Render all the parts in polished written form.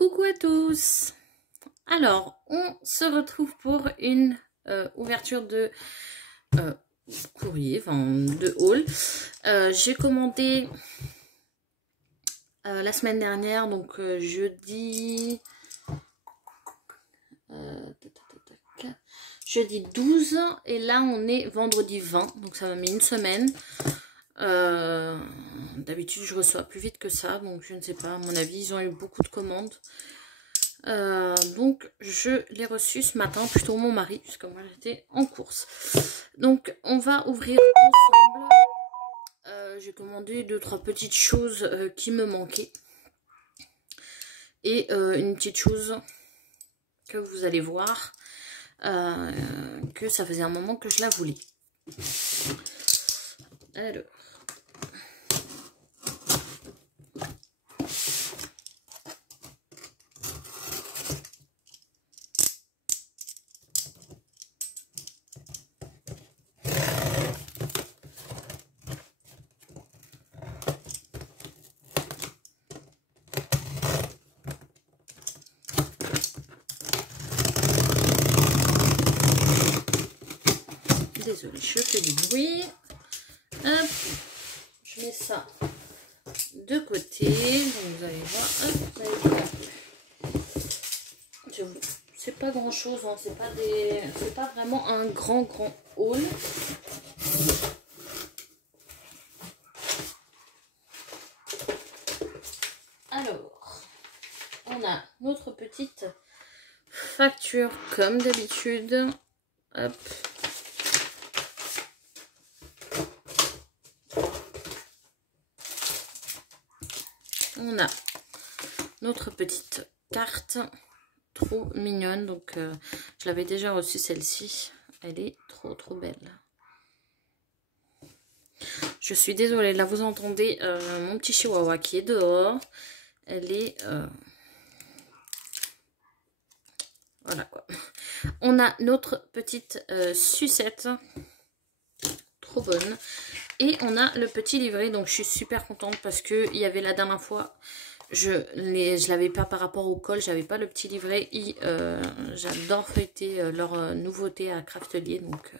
Coucou à tous. Alors, on se retrouve pour une ouverture de courrier, enfin de haul. J'ai commandé la semaine dernière, donc jeudi 12, et là on est vendredi 20, donc ça m'a mis une semaine. D'habitude je reçois plus vite que ça, donc je ne sais pas, à mon avis ils ont eu beaucoup de commandes. Donc je l'ai reçu ce matin, plutôt mon mari, puisque moi j'étais en course. Donc on va ouvrir ensemble. J'ai commandé 2-3 petites choses qui me manquaient. Et une petite chose que vous allez voir, que ça faisait un moment que je la voulais. Alors. Désolée, je fais du bruit. Hop, je mets ça de côté. Donc vous allez voir. Hop, vous allez voir. C'est pas grand chose, hein, c'est pas vraiment un grand haul. Alors, on a notre petite facture comme d'habitude. Hop. On a notre petite carte, trop mignonne, donc je l'avais déjà reçue celle-ci, elle est trop belle. Je suis désolée, là vous entendez mon petit chihuahua qui est dehors, elle est... voilà quoi. On a notre petite sucette, trop bonne. Et on a le petit livret, donc je suis super contente parce que il y avait la dernière fois, je l'avais pas par rapport au col, j'avais pas le petit livret. J'adore feuilleter leurs nouveautés à Craftelier, donc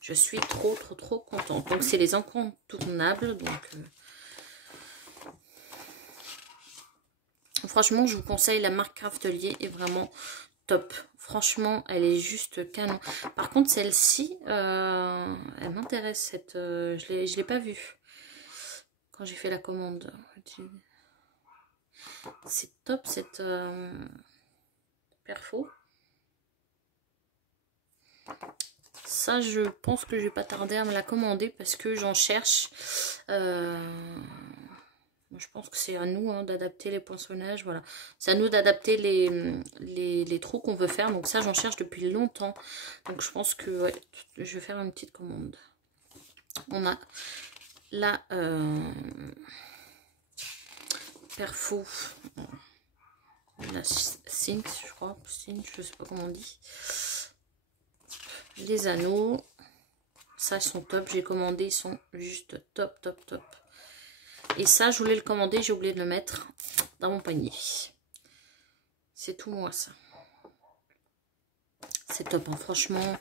je suis trop contente. Donc c'est les incontournables, donc franchement je vous conseille, la marque Craftelier est vraiment top. Franchement, elle est juste canon. Par contre, celle-ci, elle m'intéresse. Je l'ai pas vue quand j'ai fait la commande. C'est top cette perfo. Ça, je pense que je vais pas tarder à me la commander parce que j'en cherche. Je pense que c'est à nous d'adapter les poinçonnages, voilà. C'est à nous d'adapter les trous qu'on veut faire. Donc ça, j'en cherche depuis longtemps. Donc je pense que ouais, je vais faire une petite commande. On a la perfo, la cinch, je crois. Cinch, je sais pas comment on dit. Les anneaux. Ça, ils sont top. J'ai commandé, ils sont juste top. Et ça, je voulais le commander, j'ai oublié de le mettre dans mon panier. C'est tout moi, ça. C'est top, hein, franchement.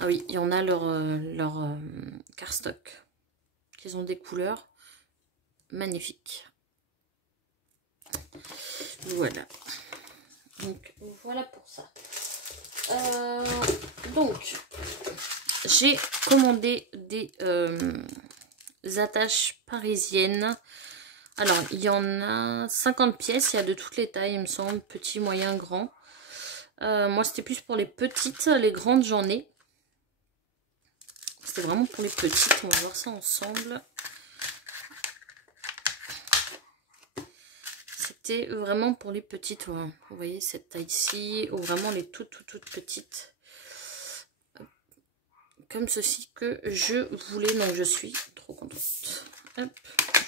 Ah oui, il y en a leur cardstock. Ils ont des couleurs magnifiques. Voilà. Donc, voilà pour ça. Donc, j'ai commandé des attaches parisiennes. Alors, il y en a 50 pièces, il y a de toutes les tailles, il me semble, petit, moyen, grand. Moi, c'était plus pour les petites, les grandes, j'en ai. C'était vraiment pour les petites, on va voir ça ensemble. C'était vraiment pour les petites, ouais. Vous voyez cette taille-ci, ou vraiment les toutes petites. Comme ceci que je voulais, donc je suis trop contente. Hop,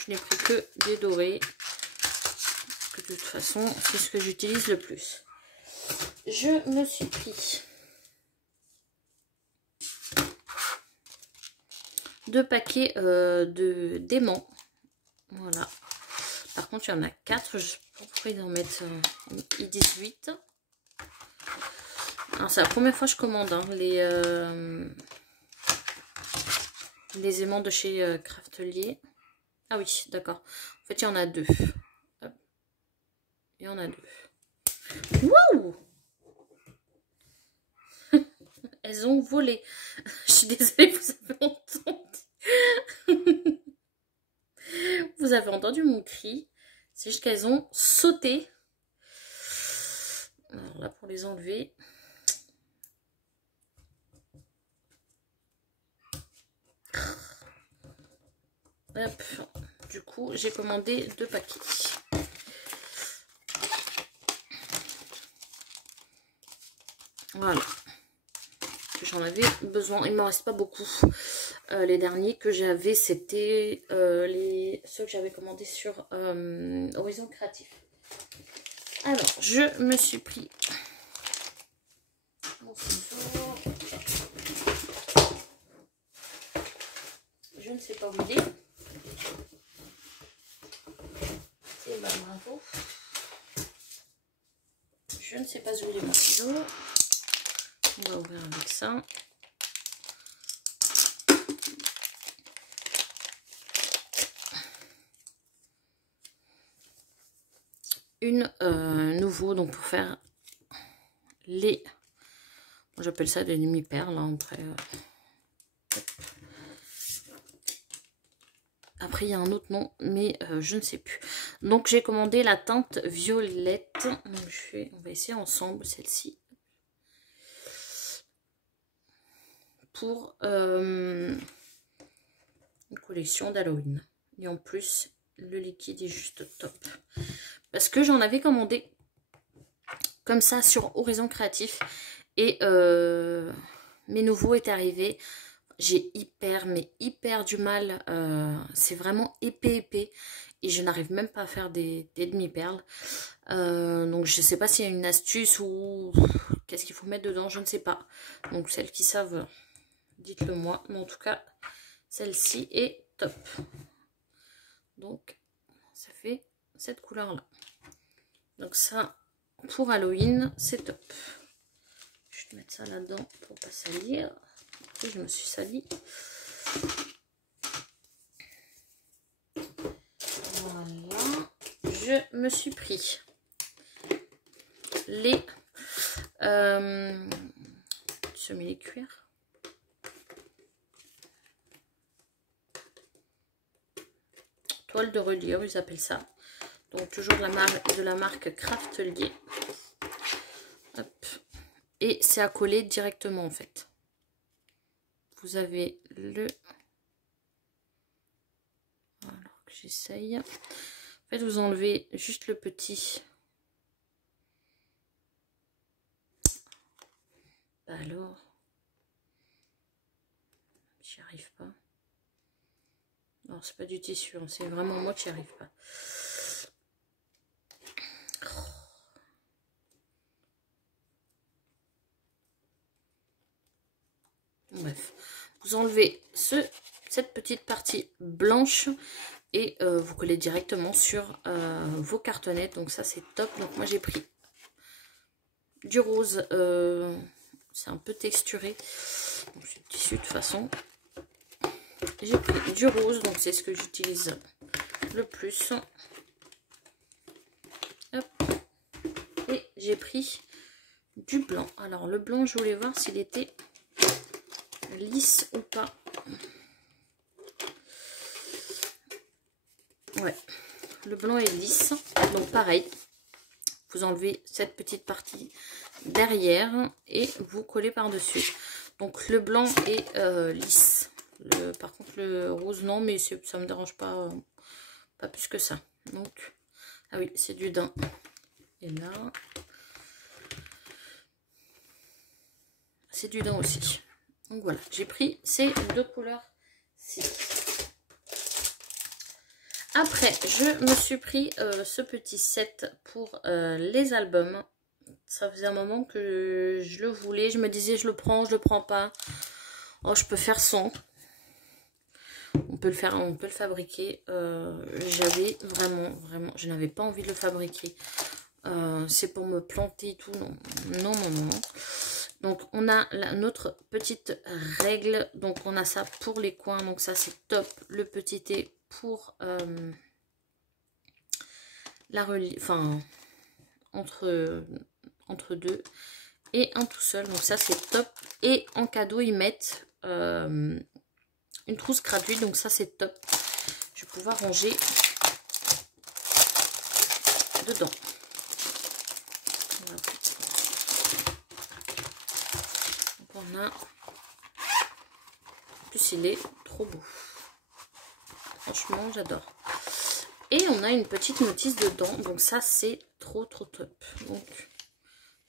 je n'ai pris que des dorés. Parce que de toute façon, c'est ce que j'utilise le plus. Je me suis pris 2 paquets d'aimants. Voilà. Par contre, il y en a 4. Je sais pas pourquoi ils en mettent. Ils disent 8. Alors, c'est la première fois que je commande hein, les aimants de chez Craftelier. Ah oui, d'accord. En fait, il y en a 2. Hop. Il y en a 2. Wouh! Elles ont volé. Je suis désolée, vous avez entendu. Vous avez entendu mon cri. C'est juste qu'elles ont sauté. Alors là, pour les enlever. Hop. Du coup, j'ai commandé 2 paquets. Voilà. J'en avais besoin. Il ne m'en reste pas beaucoup. Les derniers que j'avais, c'était ceux que j'avais commandés sur Horizon Créatif. Alors, je me suis pris mon ciseau. Je ne sais pas où il est. Et bah bravo. Je ne sais pas où il est mon ciseau. On va ouvrir avec ça. Nouveau donc pour faire les, j'appelle ça des demi-perles hein, après il y a un autre nom mais je ne sais plus. Donc j'ai commandé la teinte violette. Donc, on va essayer ensemble celle-ci pour une collection d'Halloween. Et en plus le liquide est juste top. Parce que j'en avais commandé comme ça sur Horizon Créatif. Et mes nouveaux est arrivé. J'ai hyper du mal. C'est vraiment épais. Et je n'arrive même pas à faire des demi-perles. Donc je ne sais pas s'il y a une astuce ou qu'est-ce qu'il faut mettre dedans. Je ne sais pas. Donc celles qui savent, dites-le moi. Mais en tout cas, celle-ci est top. Donc ça fait cette couleur-là. Donc ça, pour Halloween, c'est top. Je vais mettre ça là-dedans pour pas salir. Et je me suis salie. Voilà. Je me suis pris les cuirs. Toile de reliure, ils appellent ça. Donc toujours de la marque Craftelier. Hop. Et c'est à coller directement en fait. Vous avez le... Alors que j'essaye. En fait, vous enlevez juste le petit. Bah alors. J'y arrive pas. Non, c'est pas du tissu. Hein. C'est vraiment moi qui n'y arrive pas. Bref, vous enlevez cette petite partie blanche et vous collez directement sur vos cartonnettes. Donc ça c'est top. Donc moi j'ai pris du rose, c'est un peu texturé. C'est le tissu de toute façon. J'ai pris du rose, donc c'est ce que j'utilise le plus. Hop. Et j'ai pris du blanc. Alors le blanc, je voulais voir s'il était lisse ou pas. Ouais, le blanc est lisse. Donc pareil, vous enlevez cette petite partie derrière et vous collez par-dessus. Donc le blanc est lisse. Par contre le rose non, mais ça me dérange pas, pas plus que ça. Donc, ah oui, c'est du daim. Et là, c'est du daim aussi. Donc voilà, j'ai pris ces deux couleurs-ci. Après, je me suis pris ce petit set pour les albums. Ça faisait un moment que je le voulais. Je me disais, je le prends pas. Oh, je peux faire sans. On peut le faire, on peut le fabriquer. J'avais vraiment, je n'avais pas envie de le fabriquer. C'est pour me planter et tout. Non, non, non, non. Donc, on a notre petite règle. Donc, on a ça pour les coins. Donc, ça, c'est top. Le petit T pour la relief. Enfin, entre deux. Et un tout seul. Donc, ça, c'est top. Et en cadeau, ils mettent une trousse gratuite. Donc, ça, c'est top. Je vais pouvoir ranger dedans. Voilà. Donc, on a... En plus, il est trop beau. Franchement, j'adore. Et on a une petite notice dedans. Donc ça, c'est trop top. Donc,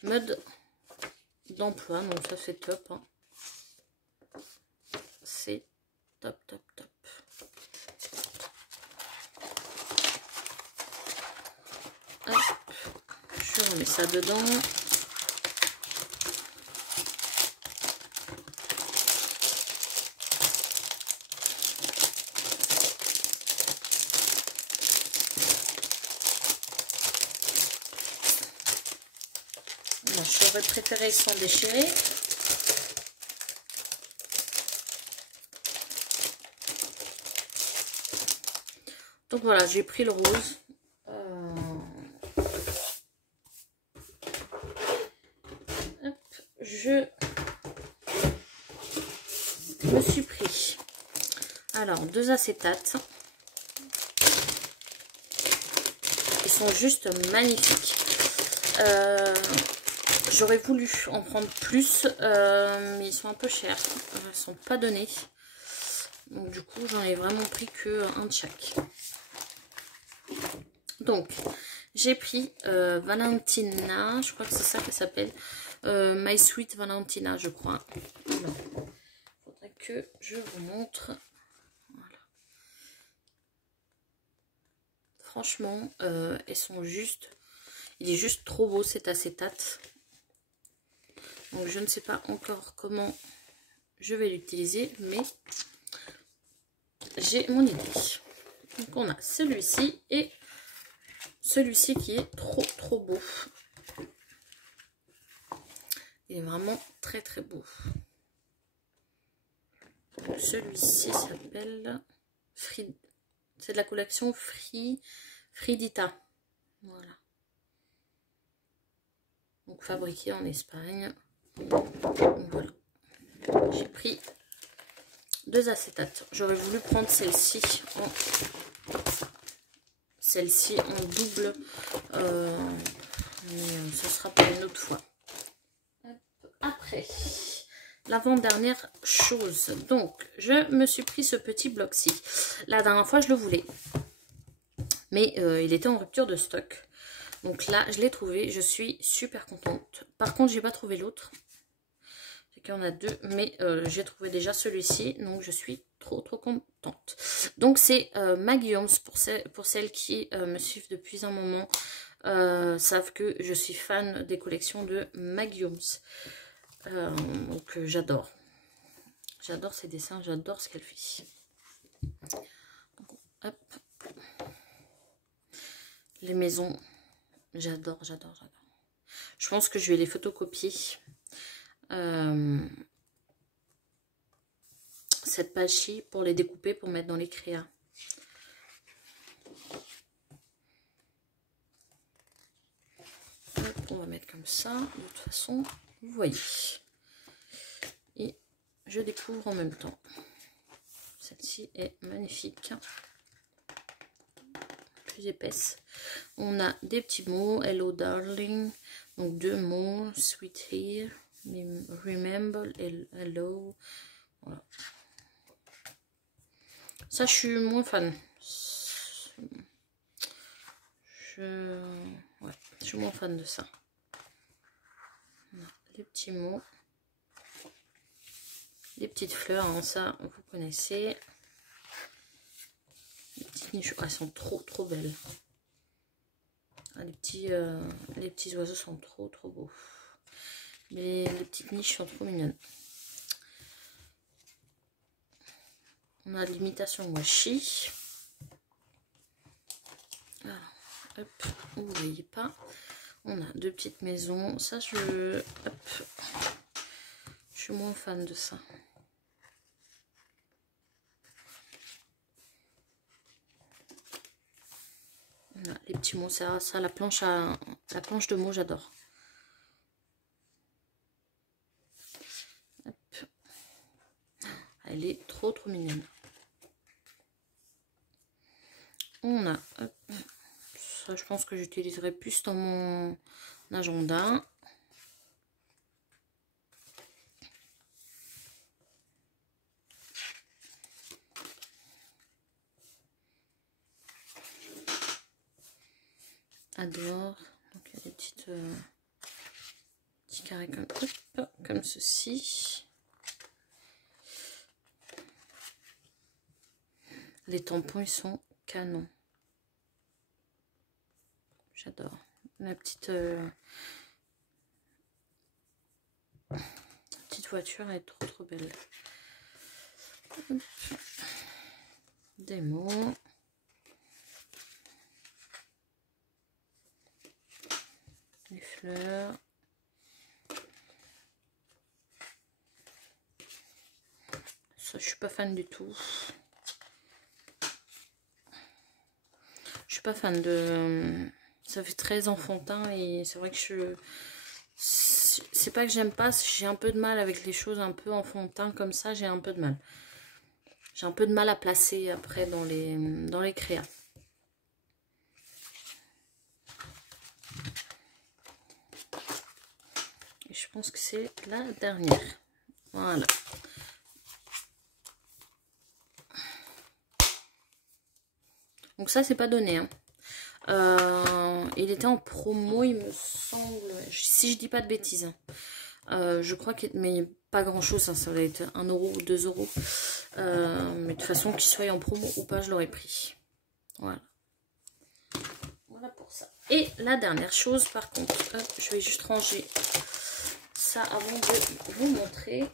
mode d'emploi. Donc ça, c'est top. Hein. C'est top. Hop. Je remets ça dedans. J'aurais préféré sans déchirer. Donc voilà, j'ai pris le rose. Hop, je me suis pris. Alors, 2 acétates. Ils sont juste magnifiques. J'aurais voulu en prendre plus, mais ils sont un peu chers. Ils sont pas donnés. Donc du coup, j'en ai vraiment pris que un de chaque. Donc, j'ai pris Valentina. Je crois que c'est ça qu'elle s'appelle. My Sweet Valentina, je crois. Il faudrait que je vous montre. Voilà. Franchement, elles sont juste... Il est juste trop beau cet acétate. Donc je ne sais pas encore comment je vais l'utiliser, mais j'ai mon idée. Donc on a celui-ci et celui-ci qui est trop beau. Il est vraiment très beau. Celui-ci s'appelle Frid. C'est de la collection Fridita. Voilà. Donc fabriqué en Espagne. Voilà. J'ai pris 2 acétates. J'aurais voulu prendre celle-ci en double. Mais ce sera pour une autre fois. Après, l'avant-dernière chose. Donc, je me suis pris ce petit bloc-ci. La dernière fois, je le voulais. Mais il était en rupture de stock. Donc là, je l'ai trouvé. Je suis super contente. Par contre, j'ai pas trouvé l'autre. Il y en a 2, mais j'ai trouvé déjà celui-ci, donc je suis trop contente. Donc c'est Maguioms, pour celles qui me suivent depuis un moment, savent que je suis fan des collections de Maguioms. Donc j'adore ses dessins, j'adore ce qu'elle fait. Donc, hop. Les maisons, j'adore. Je pense que je vais les photocopier. Cette page-ci pour les découper, pour mettre dans les créas. On va mettre comme ça, de toute façon, vous voyez. Et je découvre en même temps. Celle-ci est magnifique. Plus épaisse. On a des petits mots. Hello darling. Donc 2 mots. Sweet here. Remember. Hello. Voilà. Ça, je suis moins fan. Ouais, je suis moins fan de ça. Voilà, les petits mots. Les petites fleurs, hein, ça, vous connaissez. Les petites niches, elles sont trop belles. Ah, les petits oiseaux sont trop beaux. Mais les petites niches sont trop mignonnes. On a l'imitation washi. Alors, hop, vous ne voyez pas. On a 2 petites maisons. Ça, je suis moins fan de ça. On a les petits mots. Ça la planche de mots, j'adore. Elle est trop mignonne. On a, hop, ça je pense que j'utiliserai plus dans mon agenda. Adore. Donc il y a des petits carrés comme ceci. Les tampons, ils sont canons. J'adore. La petite voiture est trop belle. Hop. Des mots. Les fleurs. Ça, je suis pas fan du tout. Je suis pas fan de... Ça fait très enfantin et c'est vrai que c'est pas que j'aime pas, j'ai un peu de mal avec les choses un peu enfantin comme ça, j'ai un peu de mal. J'ai un peu de mal à placer après dans les créas. Et je pense que c'est la dernière. Voilà. Donc ça, c'est pas donné. Hein. Il était en promo, il me semble. Si je dis pas de bêtises. Je crois qu'il... Mais pas grand chose, hein, ça va être 1 euro ou 2 euros. Mais de toute façon, qu'il soit en promo ou pas, je l'aurais pris. Voilà. Voilà pour ça. Et la dernière chose, par contre, hop, je vais juste ranger ça avant de vous montrer.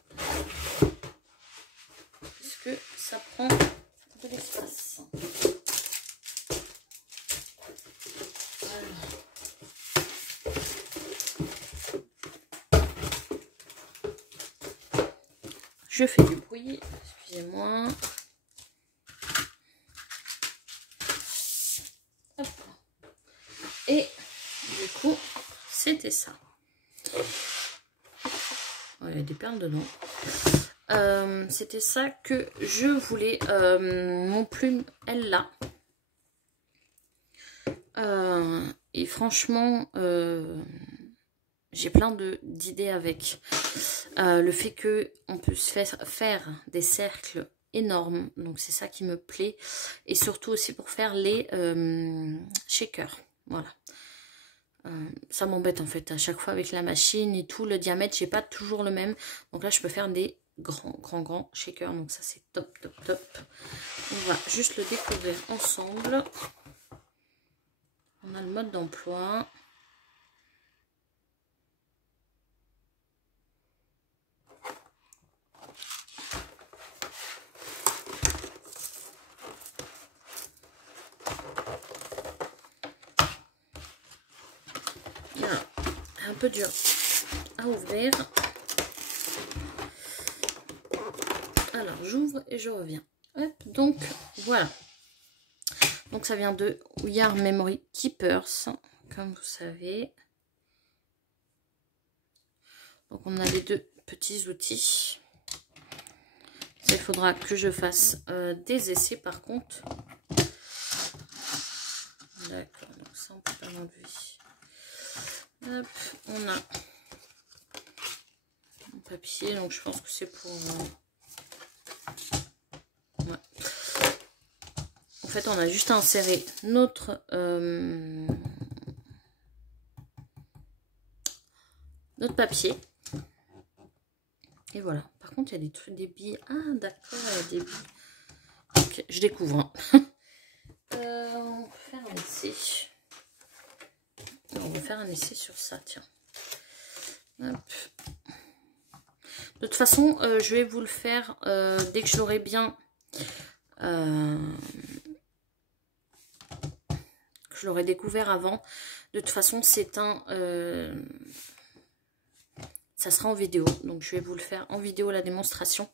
Parce que ça prend de l'espace. Je fais du bruit, excusez-moi. Et du coup, c'était ça. Oh, il y a des perles dedans. C'était ça que je voulais. Mon plume, elle l'a. Et franchement, j'ai plein d'idées avec. Le fait qu'on puisse faire des cercles énormes. Donc c'est ça qui me plaît. Et surtout aussi pour faire les shakers. Voilà. Ça m'embête en fait à chaque fois avec la machine et tout. Le diamètre, j'ai pas toujours le même. Donc là, je peux faire des grands shakers. Donc ça, c'est top. On va juste le découvrir ensemble. On a le mode d'emploi. Voilà. Un peu dur à ouvrir. Alors, j'ouvre et je reviens. Hop, donc, voilà. Donc, ça vient de We Are Memory Keepers, comme vous savez. Donc, on a les 2 petits outils. Ça, il faudra que je fasse des essais, par contre. D'accord, donc ça, on peut pas l'enlever. Hop, on a un papier, donc je pense que c'est pour... Ouais. En fait, on a juste à insérer notre papier. Et voilà. Par contre, il y a des trucs, des billes. Ah, d'accord, il y a des billes. Ok, je découvre. Hein. On peut faire un essai. On va faire un essai sur ça, tiens. Hop. De toute façon, je vais vous le faire dès que je l'aurai bien Je l'aurais découvert avant. De toute façon, c'est un... ça sera en vidéo. Donc, je vais vous le faire en vidéo, la démonstration.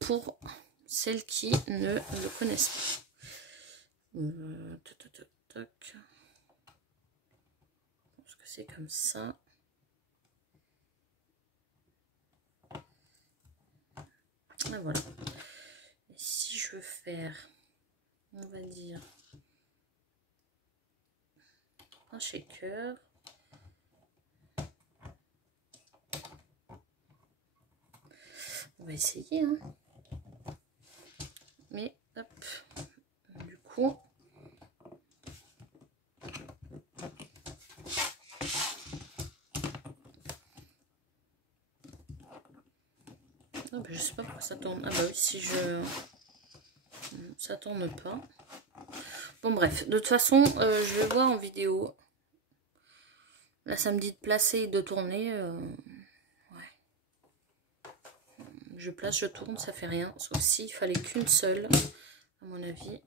Pour celles qui ne le connaissent pas. Tac. Je pense que c'est comme ça. Et voilà. Et si je veux faire, on va dire, un shaker. On va essayer, hein. Mais, hop, du coup... Oh, je sais pas pourquoi ça tourne. Ah bah oui, si je... Ça tourne pas. Bon bref, de toute façon, je vais voir en vidéo. Là, ça me dit de placer et de tourner. Ouais. Je place, je tourne, ça fait rien. Sauf s'il fallait qu'une seule, à mon avis.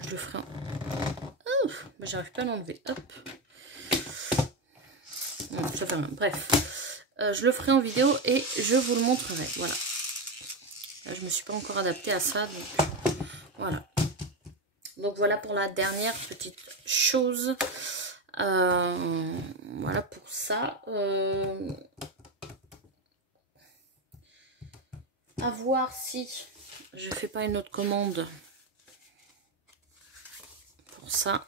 Je le ferai en... Oh, bah, j'arrive pas à l'enlever. Hop. Non, ça fait rien. Bref. Je le ferai en vidéo et je vous le montrerai. Voilà. Là, je me suis pas encore adaptée à ça. Donc, voilà. Donc, voilà pour la dernière petite chose. Voilà pour ça. À voir si je fais pas une autre commande pour ça.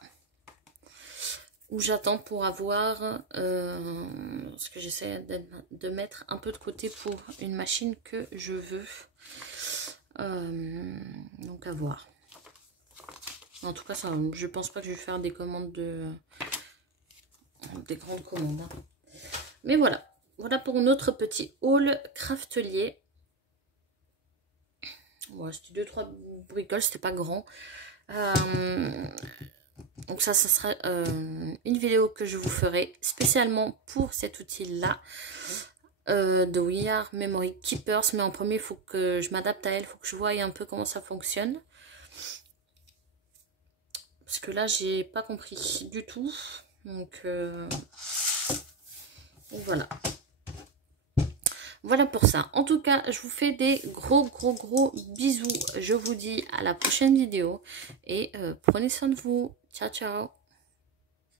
Ou j'attends pour avoir ce que j'essaie de mettre un peu de côté pour une machine que je veux. Donc à voir. En tout cas, ça, je pense pas que je vais faire des commandes des grandes commandes. Hein. Mais voilà. Voilà pour notre petit haul craftelier. Voilà, c'était 2-3 bricoles, c'était pas grand. Donc ça sera une vidéo que je vous ferai spécialement pour cet outil-là de We Are Memory Keepers. Mais en premier, il faut que je m'adapte à elle, il faut que je voie un peu comment ça fonctionne. Parce que là, j'ai pas compris du tout. Donc voilà. Voilà pour ça. En tout cas, je vous fais des gros bisous. Je vous dis à la prochaine vidéo. Et prenez soin de vous. Ciao, ciao.